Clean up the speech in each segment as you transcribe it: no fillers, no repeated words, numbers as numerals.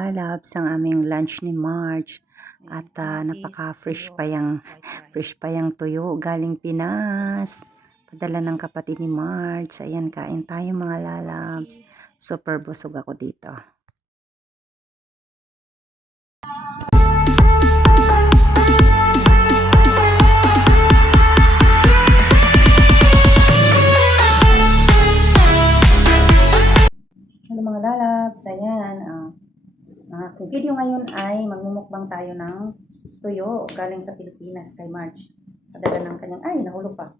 lalabs ang aming lunch ni March at napaka-fresh pa yang tuyo galing Pinas. Padala ng kapatid ni March. Ayan, kain tayo mga lalabs. Super busog ako dito. Hello mga lalabs, ayan. Ang video ngayon ay magmumukbang tayo ng tuyo galing sa Pilipinas kay March. Padala ng kanyang, ay nahulog pa.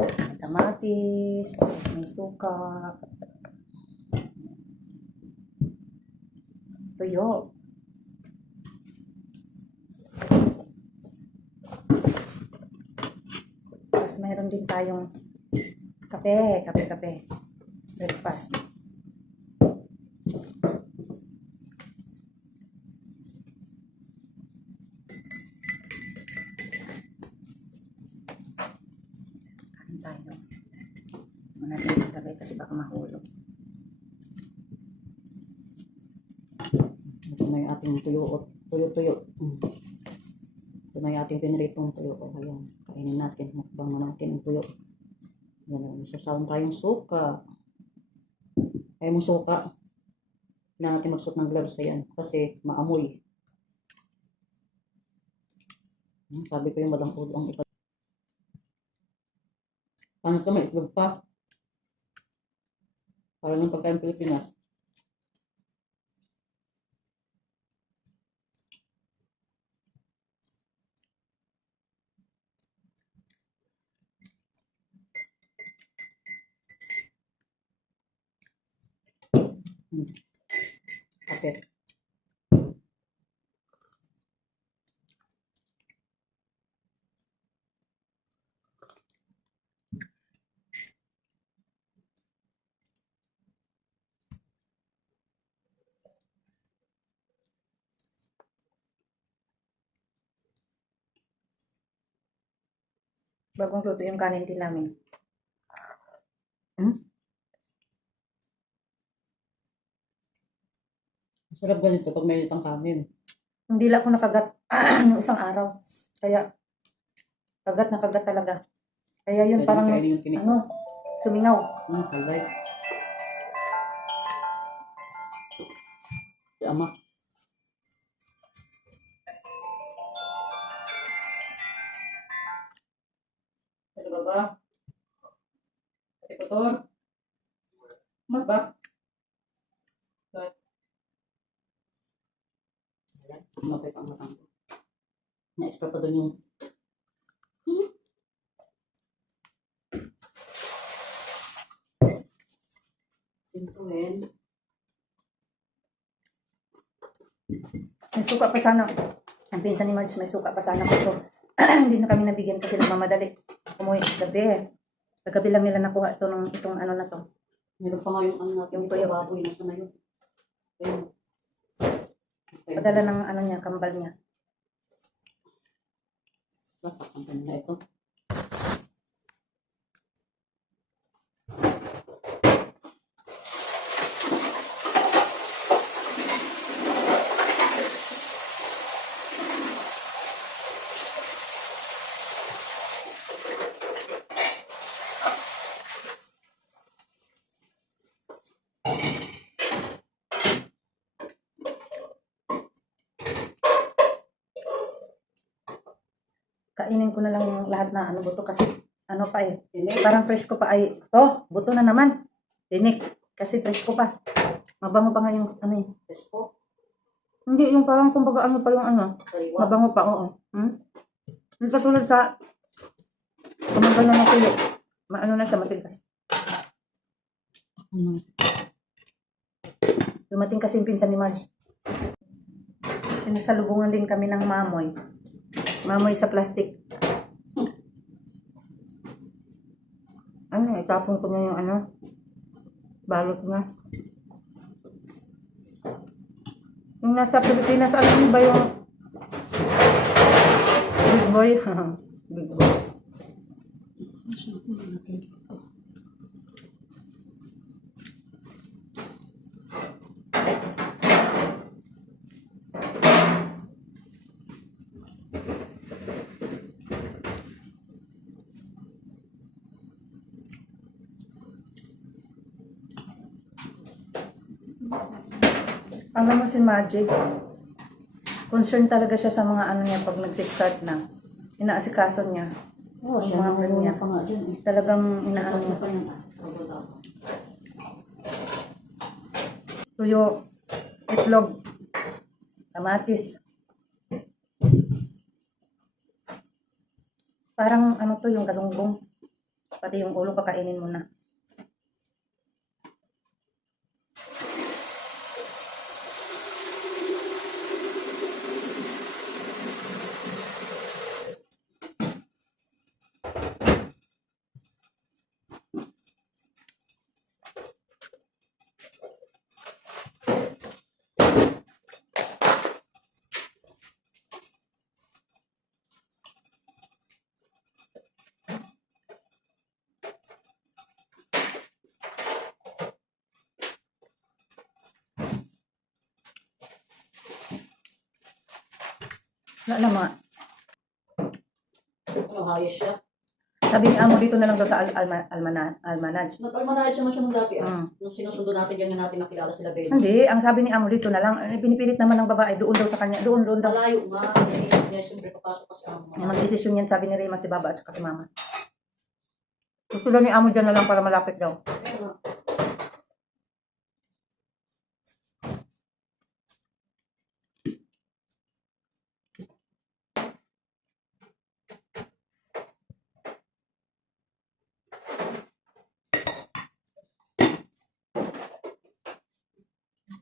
May kamatis, tapos may suka. Tuyo. Tapos mayroon din tayong kape. Breakfast. Kain tayo. Muna natin ilagay kasi baka mahulog. Ito na yung ating tuyo. Ito na yung ating pinritong tuyo. Ayan, kainin natin. Mukbang na natin ang tuyo. Ayan, masasawan tayong suka. Ayaw mong suka. Kailangan natin magsuot ng gloves. Ayan, kasi maamoy. Sabi ko yung madang ulo ang ipat. Paano ito may itlog pa? Para ng pagkain Pilipinas. Okay. Bagong luto yung kanin din namin. Masarap ganito pag may itang kanin. Hindi lang ako nakagat ng isang araw. Kaya, kagat na kagat talaga. Kaya yun Pwede parang, kainin yung tinik. sumingaw. Kalay. Si ama. Ano ba ba? Ate Kotor? Ano ba? Mabay pa ang matang. Na-extra pa doon yung pintuin. May suka pa sana. Ang pinsan ni Marge may suka pa sana. So, hindi na kami nabigyan kasi nagmamadali. Umuwi sa gabi. Kagabi lang nila nakuha itong ano na to. Meron pa nga yung ano natin. Yung tuyo. Baboy na sana yun. Ayun. Okay. Padala ng ano niya, kambal niya. Basak ang kanila ito. Kainin ko na lang yung lahat na ano buto kasi ano pa eh. Parang fresh ko pa ay, buto na naman. Tinik. Kasi fresh ko pa. Mabango pa nga yung ano eh. Fresh ko. Hindi, yung parang kumbaga ano pa yung ano. Sariwa. Mabango pa, oo. Hindi katulad sa kumanggal na ng tuyo. Ano na siya, matigas. Dumating kasi yung pinsan ni Marge. Pinasalubungan din kami ng mamoy. Mamoy sa plastic. Ano, itapon ko na yung ano. Balot nga. Yung nasa Pilipinas, alam mo ba yung big boy? Big boy. Alam mo si Magic, concern talaga siya sa mga ano niya pag nagsistart na. Inaasikaso niya. Oo, Ang siya mga nangunguna kanya. pa nga dyan eh. Talagang inaano Sabi niya. na pa niya, pagod ako. Tuyo, itlog, kamatis. Parang ano to yung galunggong. Pati yung ulo kakainin mo na. Alam mo, Ano, hayos siya. sabi ni Amo dito na lang daw sa Almanaj. Nag-almanayad siya man siya nung dati ah. Mm. Nung sinusundo natin, ganyan natin nakilala sila Ben. Hindi, ang sabi ni Amo dito na lang, pinipilit naman ng babae, doon daw sa kanya, doon daw. Malayo nga. Yes, siyempre papasok pa siya. Mag-desisyon yan, sabi ni Rema si Baba at saka si Mama. Gusto daw ni Amo dyan na lang para malapit daw. Kaya nga.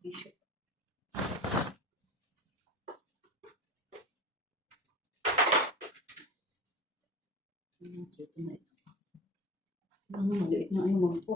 Tissue. Ito na ito. Ano, maliit na ano man po.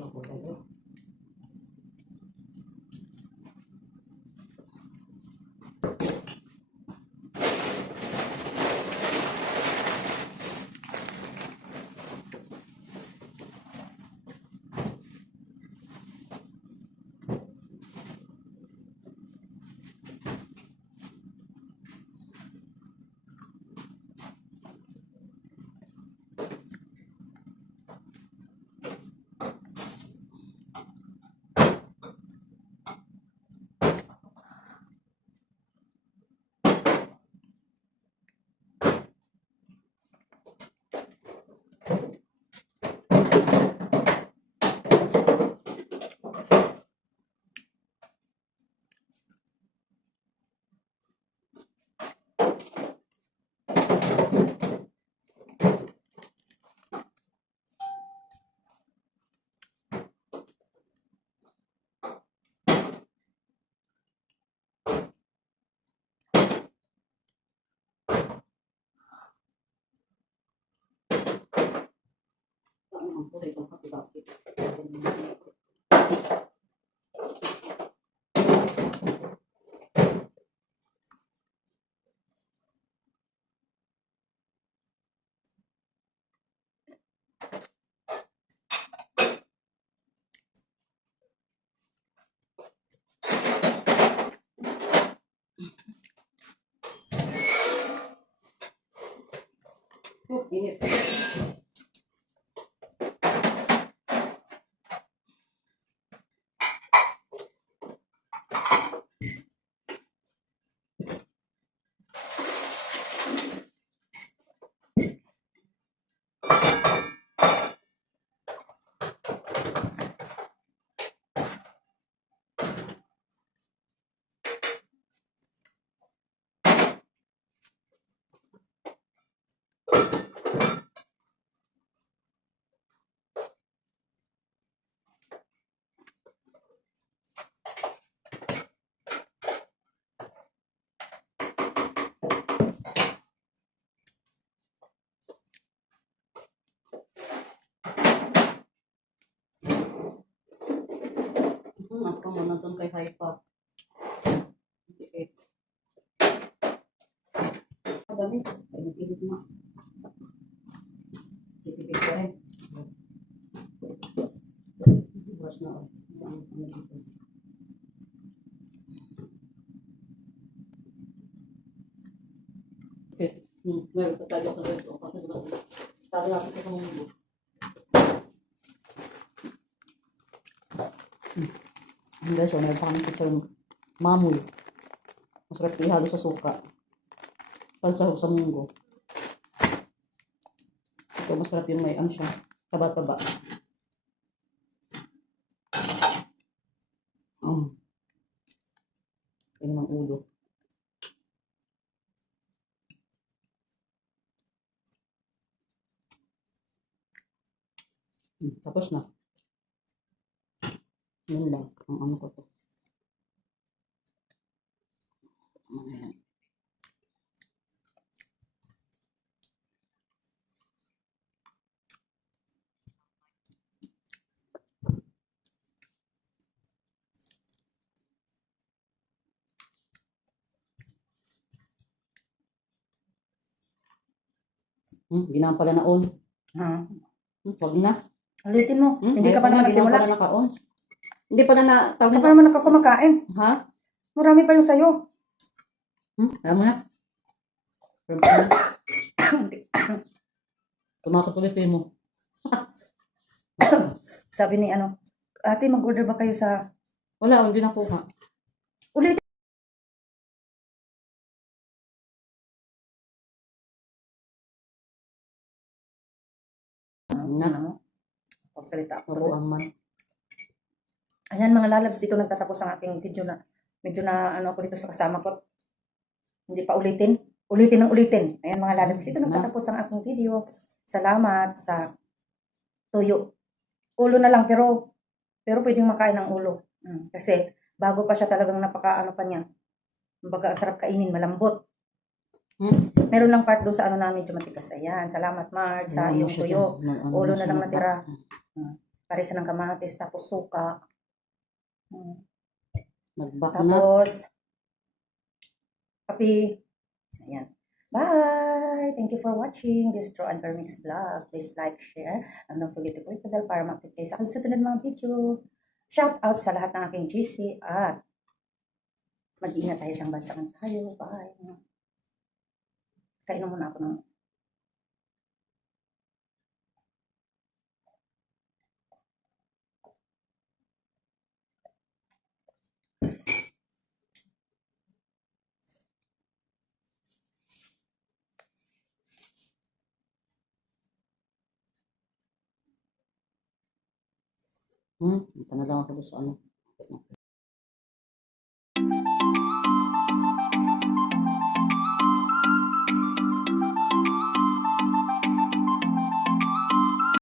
Ako tayo. Ano ang po ito kapibati. Oh, init. damit. Ay, nag-init na. Titipid ka rin. Bukas na ako. Ang dito. Okay. Meron pa tayo sa rito. Sabi natin ito sa mundo. Guys, so meron pa kami picture ng mamoy. Masarap ihalo sa suka. Pansahog sa munggo. Ito masarap yung may ano siya. Taba-taba. Ito ng ulo. Tapos na. Yun lang. Ang ano ko to. Ayan. Ginawa pala na on. Ha? Wag na. Ulitin mo. Hindi ka pa naman ginawa nagsimula. pala naka-on. Hindi pala na tawag Hindi ka pa naman nakakumakain. Ha? Marami pa yung sayo. Alam mo na. Tumakot ulit mo. Sabi ni ano, ate, mag-order ba kayo sa... Wala, hindi nakuha. Ulitin. Ano mo? Pagsalita ako. Nakuha man. Ayan mga lalabs, dito nagtatapos ang aking video na medyo na ano ako dito sa kasama ko. Hindi pa ulitin. Ulitin ng ulitin. Ayan mga lalabs, dito nagtatapos ang aking video. Salamat sa tuyo. Ulo na lang pero pwedeng makain ng ulo. Kasi bago pa siya talagang napaka ano pa niya. Kumbaga sarap kainin, malambot. Meron lang part doon sa ano na medyo matigas. Ayan, salamat Marge sa iyong tuyo. Ulo na lang natira. Parisa ng kamatis tapos suka. Tapos kape. Ayan. Bye! Thank you for watching this True and Mix vlog. Please like, share, and don't forget to click the bell para ma-update kayo sa aking susunod mga video. Shout out sa lahat ng aking GC at mag-iingat tayo sa bansakan tayo. Bye! Kainom muna ako ng Ito na lang ako sa ano.